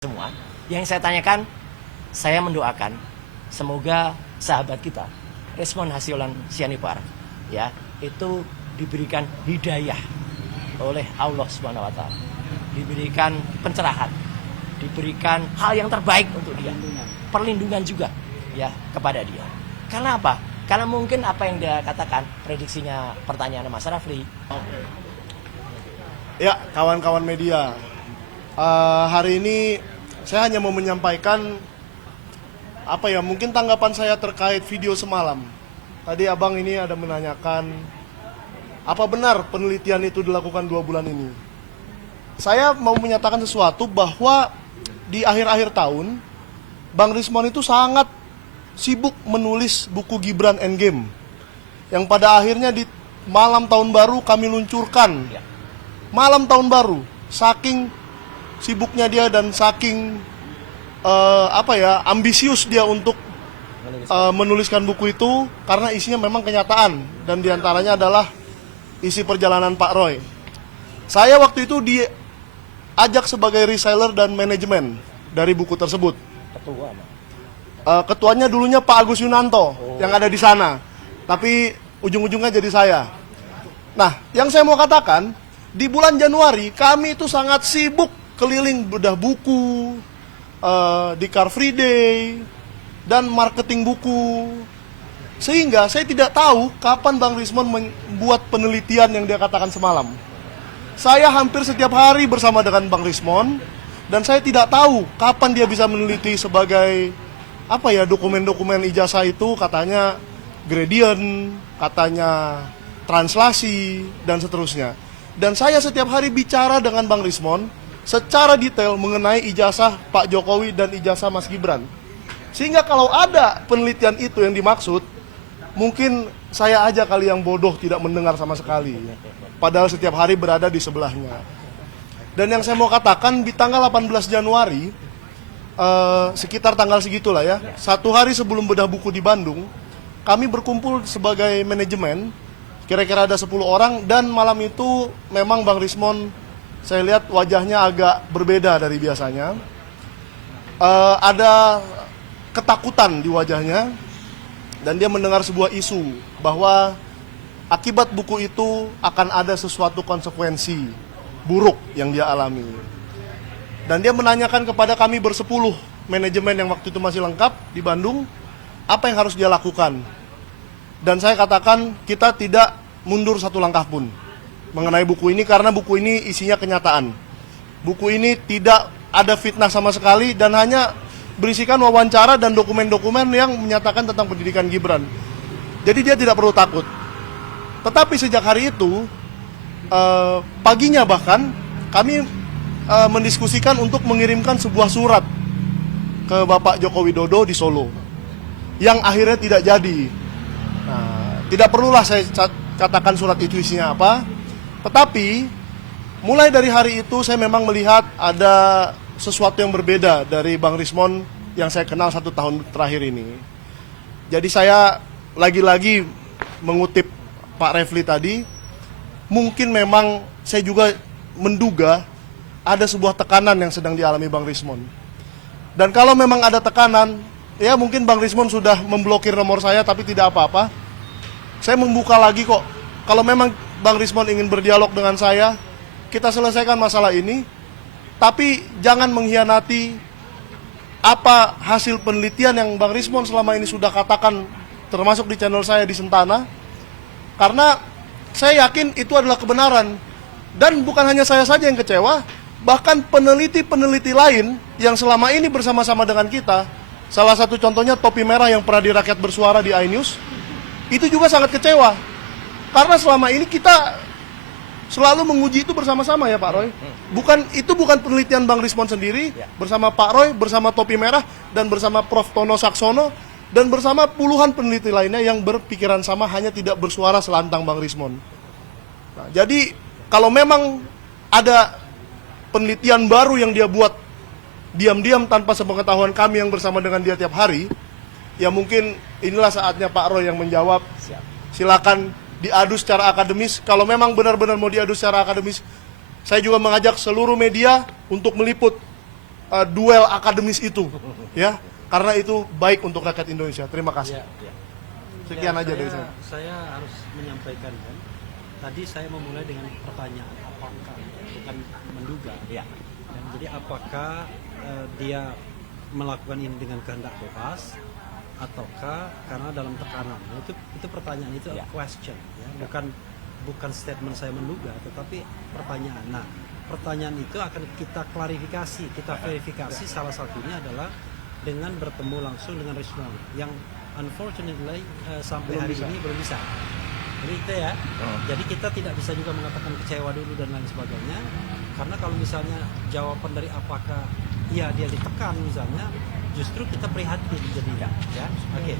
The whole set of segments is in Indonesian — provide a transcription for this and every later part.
Semua yang saya tanyakan, saya mendoakan semoga sahabat kita Resmond Hasyolan Sianipar ya itu diberikan hidayah oleh Allah Subhanahu wa taala, diberikan pencerahan, diberikan hal yang terbaik untuk dia, perlindungan juga ya kepada dia. Karena apa? Karena mungkin apa yang dia katakan, prediksinya pertanyaan Mas Rafli. Ya, kawan-kawan media, hari ini saya hanya mau menyampaikan mungkin tanggapan saya terkait video semalam. Tadi abang ini ada menanyakan apa benar penelitian itu dilakukan 2 bulan ini. Saya mau menyatakan sesuatu bahwa di akhir-akhir tahun Bang Rismond itu sangat sibuk menulis buku Gibran Endgame yang pada akhirnya di malam tahun baru kami luncurkan. Malam tahun baru, saking sibuknya dia dan saking ambisius dia untuk menuliskan buku itu, karena isinya memang kenyataan dan diantaranya adalah isi perjalanan Pak Roy. Saya waktu itu diajak sebagai reseller dan manajemen dari buku tersebut. Ketuanya dulunya Pak Agus Yunanto yang ada di sana, tapi ujung-ujungnya jadi saya. Nah, yang saya mau katakan, di bulan Januari kami itu sangat sibuk keliling bedah buku, di Car Free Day, dan marketing buku. Sehingga saya tidak tahu kapan Bang Rismond membuat penelitian yang dia katakan semalam. Saya hampir setiap hari bersama dengan Bang Rismond, dan saya tidak tahu kapan dia bisa meneliti sebagai dokumen-dokumen ijazah itu, katanya gradient, katanya translasi, dan seterusnya. Dan saya setiap hari bicara dengan Bang Rismond secara detail mengenai ijazah Pak Jokowi dan ijazah Mas Gibran. Sehingga kalau ada penelitian itu yang dimaksud, mungkin saya aja kali yang bodoh tidak mendengar sama sekali. Padahal setiap hari berada di sebelahnya. Dan yang saya mau katakan, di tanggal 18 Januari, sekitar tanggal segitulah ya, 1 hari sebelum bedah buku di Bandung, kami berkumpul sebagai manajemen, kira-kira ada 10 orang, dan malam itu memang Bang Rismond, saya lihat wajahnya agak berbeda dari biasanya. Ada ketakutan di wajahnya, dan dia mendengar sebuah isu bahwa akibat buku itu akan ada sesuatu konsekuensi buruk yang dia alami. Dan dia menanyakan kepada kami bersepuluh manajemen yang waktu itu masih lengkap di Bandung, apa yang harus dia lakukan. Dan saya katakan kita tidak mundur satu langkah pun mengenai buku ini, karena buku ini isinya kenyataan. Buku ini tidak ada fitnah sama sekali dan hanya berisikan wawancara dan dokumen-dokumen yang menyatakan tentang pendidikan Gibran. Jadi dia tidak perlu takut. Tetapi sejak hari itu, paginya bahkan kami mendiskusikan untuk mengirimkan sebuah surat ke Bapak Joko Widodo di Solo yang akhirnya tidak jadi. Tidak perlulah saya katakan surat itu isinya apa, tetapi mulai dari hari itu saya memang melihat ada sesuatu yang berbeda dari Bang Rismond yang saya kenal 1 tahun terakhir ini. Jadi saya lagi-lagi mengutip Pak Refli tadi, mungkin memang saya juga menduga ada sebuah tekanan yang sedang dialami Bang Rismond. Dan kalau memang ada tekanan, ya mungkin Bang Rismond sudah memblokir nomor saya, tapi tidak apa-apa. Saya membuka lagi kok. Kalau memang Bang Rismond ingin berdialog dengan saya, kita selesaikan masalah ini. Tapi jangan mengkhianati apa hasil penelitian yang Bang Rismond selama ini sudah katakan, termasuk di channel saya di Sentana. Karena saya yakin itu adalah kebenaran. Dan bukan hanya saya saja yang kecewa, bahkan peneliti-peneliti lain yang selama ini bersama-sama dengan kita, salah satu contohnya Topi Merah yang pernah di Rakyat Bersuara di iNews, itu juga sangat kecewa. Karena selama ini kita selalu menguji itu bersama-sama ya Pak Roy. Itu bukan penelitian Bang Rismond sendiri, bersama Pak Roy, bersama Topi Merah, dan bersama Prof. Tono Saksono, dan bersama puluhan peneliti lainnya yang berpikiran sama, hanya tidak bersuara selantang Bang Rismond. Nah, jadi kalau memang ada penelitian baru yang dia buat diam-diam tanpa sepengetahuan kami yang bersama dengan dia tiap hari, ya mungkin inilah saatnya Pak Roy yang menjawab. Silakan diadu secara akademis. Kalau memang benar-benar mau diadu secara akademis, saya juga mengajak seluruh media untuk meliput duel akademis itu, ya, karena itu baik untuk rakyat Indonesia. Terima kasih. Sekian aja dari saya. Saya harus menyampaikan kan, tadi saya memulai dengan pertanyaan apakah, bukan menduga. Ya. Dan jadi apakah dia melakukan ini dengan kehendak bebas ataukah karena dalam tekanan? Itu pertanyaan itu Ya. question, ya. Bukan statement saya menduga, tetapi pertanyaan. Nah, pertanyaan itu akan kita klarifikasi, kita verifikasi. Salah satunya adalah dengan bertemu langsung dengan Rismon yang unfortunately sampai hari ini belum bisa. Jadi itu ya. Jadi kita tidak bisa juga mengatakan kecewa dulu dan lain sebagainya. Karena kalau misalnya jawaban dari apakah iya dia ditekan misalnya, justru kita prihatin jadinya. Ya, oke.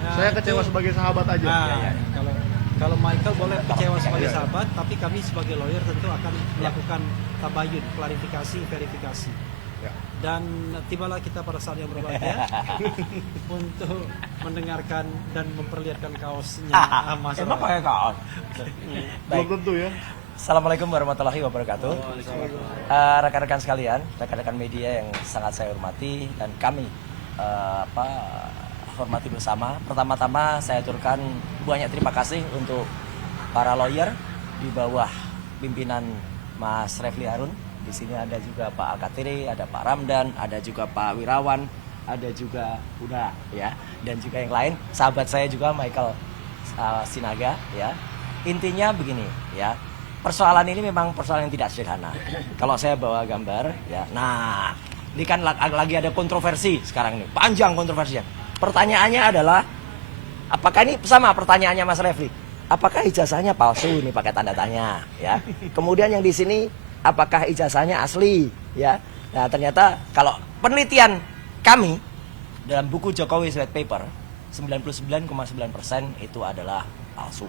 Nah, Saya kecewa sebagai sahabat aja. Nah, kalau Michael boleh kecewa sebagai sahabat, tapi kami sebagai lawyer tentu akan melakukan tabayun, klarifikasi, verifikasi. Dan tibalah kita pada saat yang berbahagia untuk mendengarkan dan memperlihatkan kaosnya Mas Emang Roy. pakai kaos? Belum tentu ya. Assalamualaikum warahmatullahi wabarakatuh. Rekan-rekan sekalian, rekan-rekan media yang sangat saya hormati dan kami hormati bersama. Pertama-tama saya aturkan banyak terima kasih untuk para lawyer di bawah pimpinan Mas Refli Harun. Di sini ada juga Pak Akatiri, ada Pak Ramdan, ada juga Pak Wirawan, ada juga Huda, ya, dan juga yang lain. Sahabat saya juga Michael Sinaga, ya. Intinya begini, ya. Persoalan ini memang persoalan yang tidak sederhana. Kalau saya bawa gambar, ya. Nah, ini kan lagi ada kontroversi sekarang ini, panjang kontroversinya. Pertanyaannya adalah, apakah ini sama pertanyaannya Mas Refli? Apakah ijazahnya palsu? Ini pakai tanda tanya, ya. Kemudian yang di sini, apakah ijazahnya asli, ya? Nah, ternyata kalau penelitian kami dalam buku Jokowi White Paper, 99,9% itu adalah palsu,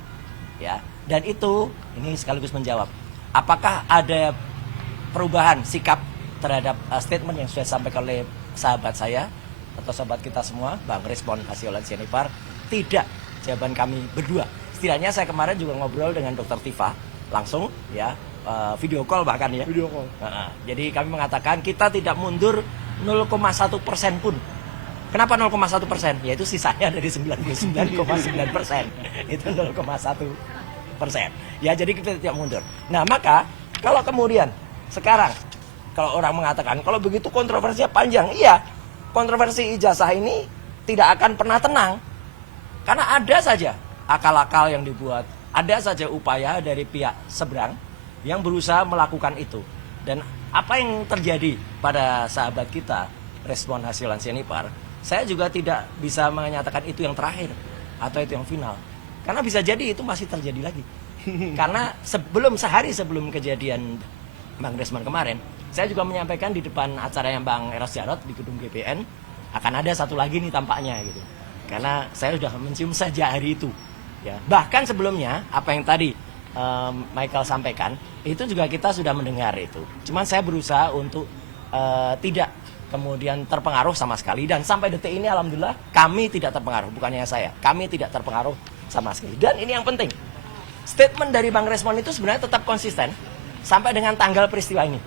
ya. Dan itu ini sekaligus menjawab, apakah ada perubahan sikap terhadap statement yang sudah disampaikan oleh sahabat saya atau sahabat kita semua, Bang Rismon Hasyolan Sianipar? Tidak, jawaban kami berdua. Setidaknya saya kemarin juga ngobrol dengan Dr. Tifa langsung, ya, video call bahkan, ya. Video call. Jadi kami mengatakan kita tidak mundur 0,1% pun. Kenapa 0,1%? Yaitu sisanya dari 99,9%. Itu 0,1%. Ya, jadi kita tidak mundur. Nah, maka kalau kemudian sekarang kalau orang mengatakan kalau begitu kontroversinya panjang, iya, kontroversi ijazah ini tidak akan pernah tenang. Karena ada saja akal-akal yang dibuat, ada saja upaya dari pihak seberang yang berusaha melakukan itu. Dan apa yang terjadi pada sahabat kita Rismon Hasyolan Sianipar, saya juga tidak bisa menyatakan itu yang terakhir atau itu yang final, karena bisa jadi itu masih terjadi lagi. Karena sehari sebelum kejadian Bang Rismon kemarin, saya juga menyampaikan di depan acaranya Bang Eros Jarot di gedung GPN, akan ada satu lagi nih tampaknya gitu. Karena saya sudah mencium saja hari itu, ya. Bahkan sebelumnya apa yang tadi Michael sampaikan, itu juga kita sudah mendengar itu. Cuman saya berusaha untuk tidak kemudian terpengaruh sama sekali. Dan sampai detik ini alhamdulillah kami tidak terpengaruh. Bukannya saya, kami tidak terpengaruh sama sekali. Dan ini yang penting, statement dari Bang Rismon itu sebenarnya tetap konsisten sampai dengan tanggal peristiwa ini.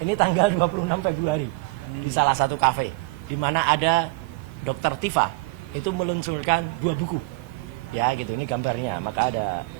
Ini tanggal 26 Februari di salah satu kafe, di mana ada Dr. Tifa itu meluncurkan 2 buku. Ya gitu, ini gambarnya. Maka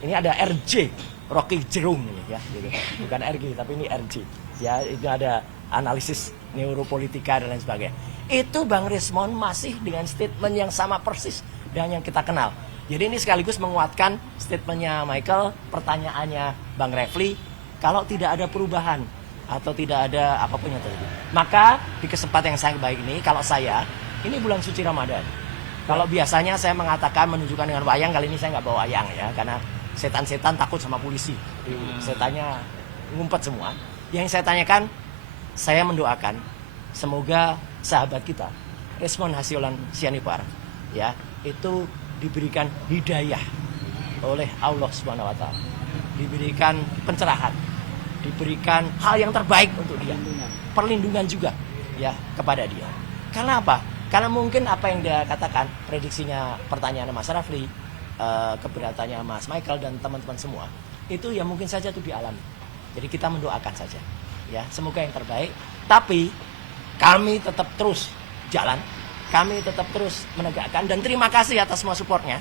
ini ada RJ, Rocky Gerung ini, ya gitu. Bukan RG tapi ini RJ. Ya, itu ada analisis neuropolitika dan lain sebagainya. Itu Bang Rismon masih dengan statement yang sama persis dengan yang kita kenal. Jadi ini sekaligus menguatkan statementnya Michael, pertanyaannya Bang Refli, kalau tidak ada perubahan atau tidak ada apapun yang terjadi. Maka di kesempatan yang sangat baik ini, kalau saya, ini bulan suci Ramadan. Kalau biasanya saya mengatakan menunjukkan dengan wayang, kali ini saya nggak bawa wayang, ya, karena setan-setan takut sama polisi. Setannya ngumpet semua. Yang saya tanyakan, saya mendoakan semoga sahabat kita Rismon Hasyolan Sianipar, ya, itu diberikan hidayah oleh Allah Subhanahu wa taala. Diberikan pencerahan, diberikan hal yang terbaik untuk dia. Perlindungan juga, ya, kepada dia. Karena apa? Karena mungkin apa yang dia katakan, prediksinya pertanyaan Mas Rafli, keberatannya Mas Michael dan teman-teman semua, itu ya mungkin saja itu dialami. Jadi kita mendoakan saja. ya, semoga yang terbaik. Tapi kami tetap terus jalan, kami tetap terus menegakkan, dan terima kasih atas semua supportnya.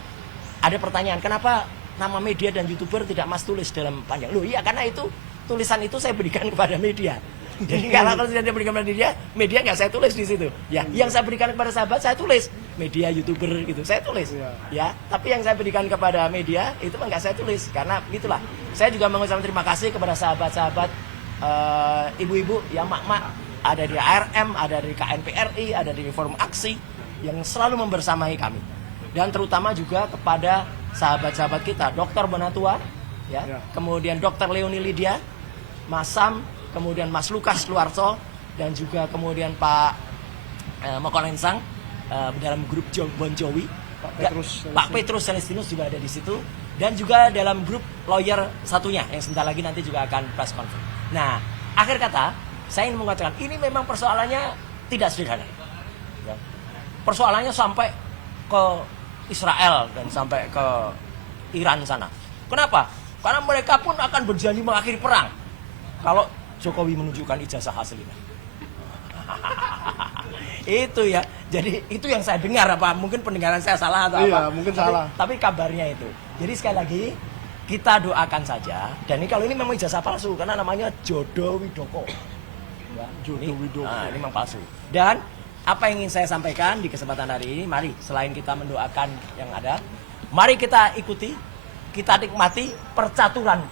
Ada pertanyaan, kenapa nama media dan YouTuber tidak Mas tulis dalam panjang? Loh iya, karena itu tulisan itu saya berikan kepada media. Jadi kalau tidak diberikan kepada media nggak saya tulis di situ. Ya, yang saya berikan kepada sahabat saya tulis, media YouTuber gitu saya tulis. Ya, tapi yang saya berikan kepada media itu nggak saya tulis, karena itulah. Saya juga mengucapkan terima kasih kepada sahabat-sahabat ibu-ibu yang mak-mak ada di ARM, ada di KNPRI, ada di Forum Aksi yang selalu membersamai kami. Dan terutama juga kepada sahabat-sahabat kita, Dr. Bonatua, ya, kemudian Dr. Leoni Lydia, Mas Sam, kemudian Mas Lukas Luarso, dan juga kemudian Pak Mokolensang dalam grup Bon Jowi, Pak Petrus Celestinus juga ada di situ, dan juga dalam grup lawyer satunya yang sebentar lagi nanti juga akan press conference. Nah, akhir kata, saya ingin mengatakan ini memang persoalannya tidak sederhana. Ya. Persoalannya sampai ke Israel dan sampai ke Iran sana. Kenapa? Karena mereka pun akan berjanji mengakhiri perang kalau Jokowi menunjukkan ijazah aslinya. Itu ya. Jadi itu yang saya dengar, apa mungkin pendengaran saya salah atau iya, apa? mungkin tapi, salah. Tapi kabarnya itu. Jadi sekali lagi kita doakan saja. Dan ini kalau ini memang ijazah palsu karena namanya Jodo Widoko. Ya, Jodo Widoko. Nah, ini memang palsu. Dan apa yang ingin saya sampaikan di kesempatan hari ini, mari selain kita mendoakan yang ada, mari kita ikuti, kita nikmati percaturan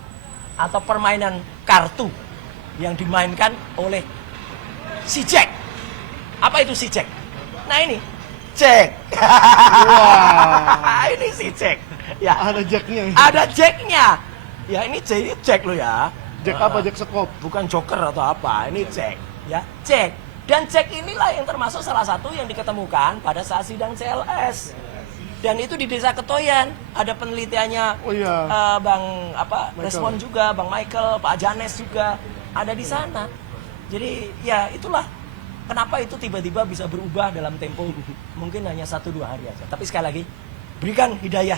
atau permainan kartu yang dimainkan oleh si Jack. Apa itu si Jack? Nah ini, Jack. Wah. Ini si Jack. Ya. Ada jacknya. Ada Jacknya. Ya ini Jack lo ya. Jack apa? Jack sekop? Bukan Joker atau apa. Ini Jack. Ya, Jack. Dan Jack inilah yang termasuk salah satu yang diketemukan pada saat sidang CLS. Dan itu di Desa Ketoyan. Ada penelitiannya Bang Resmond juga, Bang Michael, Pak Janes juga ada di sana. Jadi ya itulah kenapa itu tiba-tiba bisa berubah dalam tempo mungkin hanya 1-2 hari aja. Tapi sekali lagi berikan hidayah.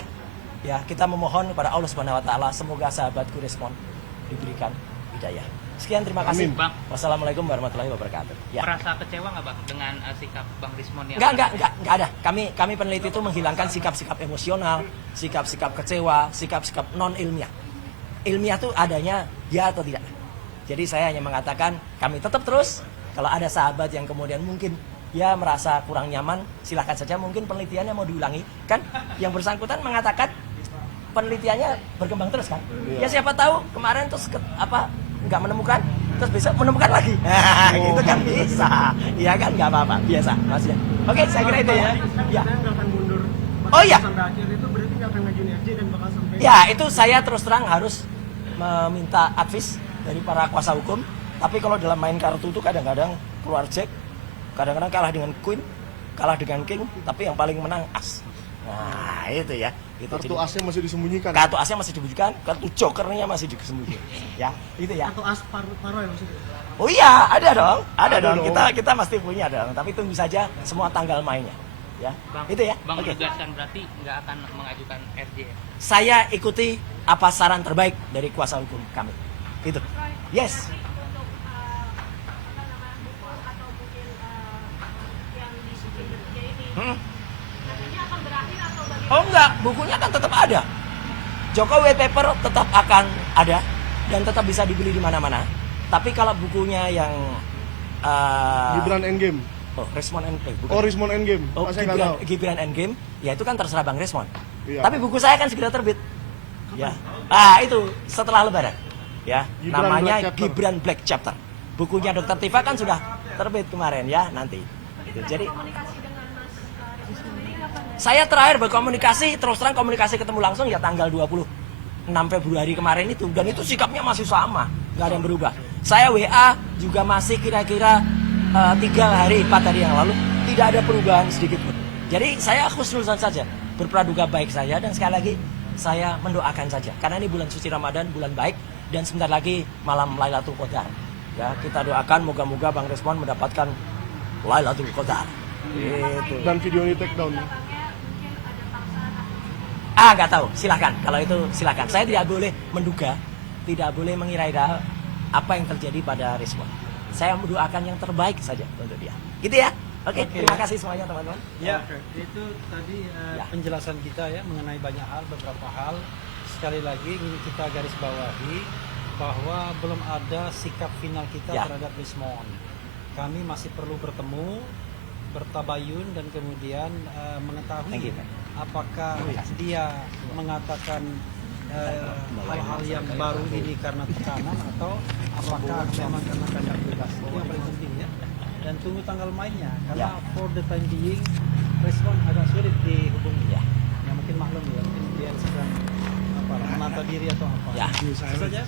Ya, kita memohon kepada Allah Subhanahu wa taala semoga sahabatku Resmond diberikan hidayah. Sekian, terima kasih. Bang. Wassalamualaikum warahmatullahi wabarakatuh. Ya. Merasa kecewa nggak Bang dengan sikap Bang Rismond yang Enggak ada. Kami peneliti itu menghilangkan sikap-sikap emosional, sikap-sikap kecewa, sikap-sikap non ilmiah. Ilmiah itu adanya ya atau tidak. Jadi saya hanya mengatakan kami tetap terus. Kalau ada sahabat yang kemudian mungkin ya merasa kurang nyaman, silahkan saja, mungkin penelitiannya mau diulangi. Kan yang bersangkutan mengatakan penelitiannya berkembang terus kan. Ya siapa tahu kemarin terus nggak menemukan, terus besok menemukan lagi. Gitu kan bisa. Iya kan, nggak apa-apa, biasa Mas ya. Oke, saya kira itu ya. Ya. Oh iya. Ya, itu saya terus terang harus meminta advice dari para kuasa hukum. Tapi kalau dalam main kartu itu kadang-kadang keluar Jack, kadang-kadang kalah dengan Queen, kalah dengan King, tapi yang paling menang As. Nah, itu ya. Kartu asnya masih disembunyikan. Kartu asnya masih disembunyikan, kartu jokernya masih disembunyikan. Ya, itu ya. Kartu as paro ya maksudnya. Oh iya, ada dong. Ada dong. dong. Kita mesti punya dong. Tapi tunggu saja semua tanggal mainnya. Ya. Bang, itu ya. Bang Oke. menegaskan berarti nggak akan mengajukan RJ. Saya ikuti apa saran terbaik dari kuasa hukum kami. Itu. Yes. Oh enggak, bukunya kan tetap ada. Jokowi White Paper tetap akan ada dan tetap bisa dibeli di mana-mana. Tapi kalau bukunya yang Gibran Endgame. Resmond Endgame. Oh, Rismond Endgame. Oh, Saya nggak tahu. Gibran Endgame, ya itu kan terserah Bang Resmond. Iya. Tapi buku saya kan segera terbit. Ya. Itu setelah Lebaran. Ya, Gibran namanya Black Chapter. Gibran Black Chapter. Bukunya Dr. Tifa kan sudah terbit kemarin ya, nanti. Gitu. Jadi saya terakhir berkomunikasi, terus terang komunikasi ketemu langsung ya tanggal 26 Februari kemarin itu, dan itu sikapnya masih sama, nggak ada yang berubah. Saya WA juga masih kira-kira 4 hari yang lalu, tidak ada perubahan sedikit pun. Jadi saya khusnuzan saja, berpraduga baik saja, dan sekali lagi saya mendoakan saja, karena ini bulan suci Ramadan, bulan baik, dan sebentar lagi malam Lailatul Qadar. Ya, kita doakan moga-moga Bang Resmond mendapatkan Lailatul Qadar. Gitu. Dan video ini take down. Nggak tahu, silahkan. Kalau itu silahkan. Saya tidak boleh menduga, tidak boleh mengira-ira apa yang terjadi pada Rismon. Saya mendoakan yang terbaik saja untuk dia. Gitu ya. Oke, terima kasih semuanya teman-teman. Ya, itu tadi penjelasan kita ya mengenai banyak hal, beberapa hal. Sekali lagi ingin kita garis bawahi bahwa belum ada sikap final kita terhadap Rismon. Kami masih perlu bertemu, bertabayun dan kemudian mengetahui apakah dia mengatakan hal-hal yang baru ini karena tekanan atau apakah memang karena kehendak bebas. Itu yang paling penting ya. Dan tunggu tanggal mainnya karena for the time being Rismon agak sulit dihubungi ya. Mungkin maklum ya, mungkin dia sedang menata diri atau apa. Itu saja.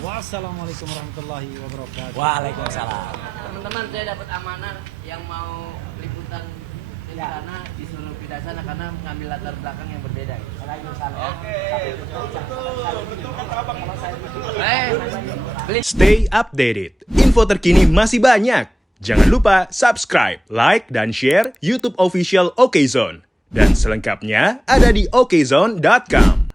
Wassalamualaikum warahmatullahi wabarakatuh. Waalaikumsalam. Teman-teman, saya dapat amanah yang mau liputan di sana disuruh pindah sana karena mengambil latar belakang yang berbeda. Waalaikumsalam. Stay updated. Info terkini masih banyak. Jangan lupa subscribe, like, dan share YouTube official OKZone. Dan selengkapnya ada di okezone.com.